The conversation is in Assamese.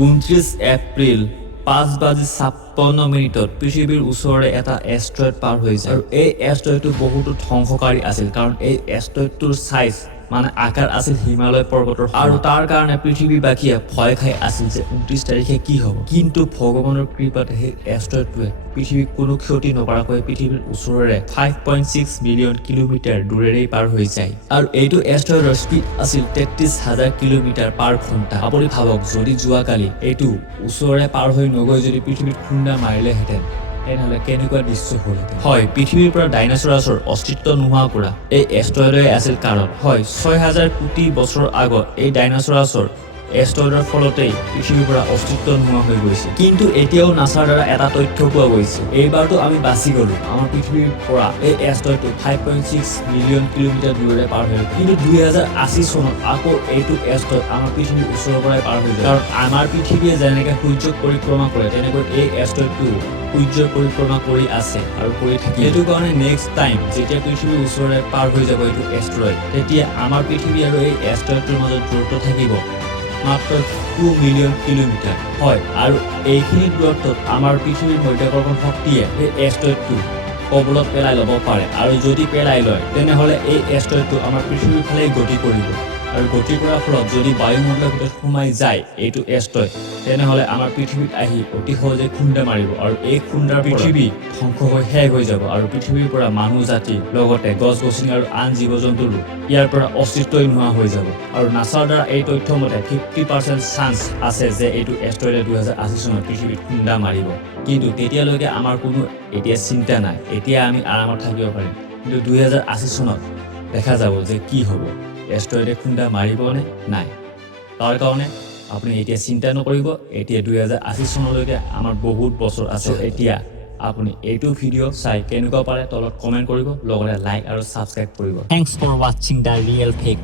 29 এপ্ৰিল 5:56 পৃথিৱীৰ ওচৰৰে এটা এষ্ট্ৰইড পাৰ হৈছে আৰু এই এষ্ট্ৰইডটো বহুতো ধ্বংসকাৰী আছিল কাৰণ এই এষ্ট্ৰইডটোৰ সাইজ মানে আকাৰ আছিল হিমালয় পৰ্বতৰ আৰু তাৰ কাৰণে পৃথিৱীবাসীয়ে ভয় খাই আছিল যে 29 তাৰিখে কি হ'ব কিন্তু ভগৱানৰ কৃপাত সেই এষ্ট্ৰইডটোৱে পৃথিৱীক কোনো ক্ষতি নকৰাকৈ পৃথিৱীৰ ওচৰৰে 5.6 মিলিয়ন কিলোমিটাৰ দূৰেৰে পাৰ হৈ যায় আৰু এইটো এষ্ট্ৰইডৰ স্পীড আছিল 33,000 কিলোমিটাৰ পাৰ ঘণ্টা আপুনি ভাবক যদি যোৱাকালি এইটো ওচৰৰে পাৰ হৈ নগৈ যদি পৃথিৱীত খুন্দা মাৰিলেহেঁতেন তেনেহ'লে কেনেকুৱা দৃশ্য হ'লহেঁতেন হয় পৃথিৱীৰ পৰা ডাইনাছৰাছৰ অস্তিত্ব নোহোৱা কৰা এই এষ্ট্ৰইডে আছিল কাৰণ হয় 6,000 কোটি বছৰ আগত এই ডাইনাছৰাছৰ এষ্ট্ৰইডৰ ফলতেই পৃথিৱীৰ পৰা অস্তিত্ব নোহোৱা হৈ গৈছে কিন্তু এতিয়াও নাছাৰ দ্বাৰা এটা তথ্য পোৱা গৈছে এইবাৰতো আমি বাচি গ'লো আমাৰ পৃথিৱীৰ পৰা এই এষ্ট্ৰইডটো 5.6 মিলিয়ন কিলোমিটাৰ দূৰেৰে পাৰ হৈ কিন্তু 2080 চনত আকৌ এইটো এষ্ট্ৰইড আমাৰ পৃথিৱীৰ ওচৰৰ পৰাই পাৰ হৈ যায় কাৰণ আমাৰ পৃথিৱীয়ে যেনেকৈ সূৰ্যক পৰিক্ৰমা কৰে তেনেকৈ এই এষ্ট্ৰইডটো সূৰ্যৰ পৰিক্ৰমা কৰি আছে আৰু কৰি থাকিব এইটো কাৰণে নেক্সট টাইম যেতিয়া পৃথিৱীৰ ওচৰৰে পাৰ হৈ যাব এইটো এষ্ট্ৰইড তেতিয়া আমাৰ পৃথিৱী আৰু এই এষ্ট্ৰইডটোৰ মাজত দূৰত্ব থাকিব মাত্ৰ 2 মিলিয়ন কিলোমিটাৰ হয় আৰু এইখিনি দূৰত্বত আমাৰ পৃথিৱীৰ মধ্যাকৰ্ষণ শক্তিয়ে এই এষ্ট্ৰইডটো কবলত পেলাই ল'ব পাৰে আৰু যদি পেলাই লয় তেনেহ'লে এই এষ্ট্ৰইডটো আমাৰ পৃথিৱীৰ ফালে গতি কৰিব আৰু গতি কৰাৰ ফলত যদি বায়ুমণ্ডলৰ ভিতৰত সোমাই যায় এইটো এষ্ট্ৰইড তেনেহ'লে আমাৰ পৃথিৱীত আহি অতি সহজে খুন্দা মাৰিব আৰু এই খুন্দাৰ পৃথিৱী ধ্বংস হৈ শেষ হৈ যাব আৰু পৃথিৱীৰ পৰা মানুহ জাতি লগতে গছ গছনি আৰু আন জীৱ জন্তুৰো ইয়াৰ পৰা অস্তিত্বই নোহোৱা হৈ যাব আৰু নাছাৰ দ্বাৰা এই তথ্য মতে 50% চান্স আছে যে এইটো এষ্ট্ৰইডে 2080 চনত পৃথিৱীত খুন্দা মাৰিব কিন্তু তেতিয়ালৈকে আমাৰ কোনো এতিয়া চিন্তা নাই এতিয়া আমি আৰামত থাকিব পাৰিম কিন্তু 2080 চনত দেখা যাব যে কি হ'ব এষ্ট্ৰইডে খুন্দা মাৰিবনে নাই তাৰ কাৰণে আপুনি এতিয়া চিন্তা নকৰিব এতিয়া 2080 চনলৈকে আমাৰ বহুত বছৰ আছে এতিয়া আপুনি এইটো ভিডিঅ' চাই কেনেকুৱা পাৰে তলত কমেণ্ট কৰিব লগতে লাইক আৰু ছাবস্ক্ৰাইব কৰিব থ্যাংকছ ফৰ ৱাচিং দ্য ৰিয়েল ফেক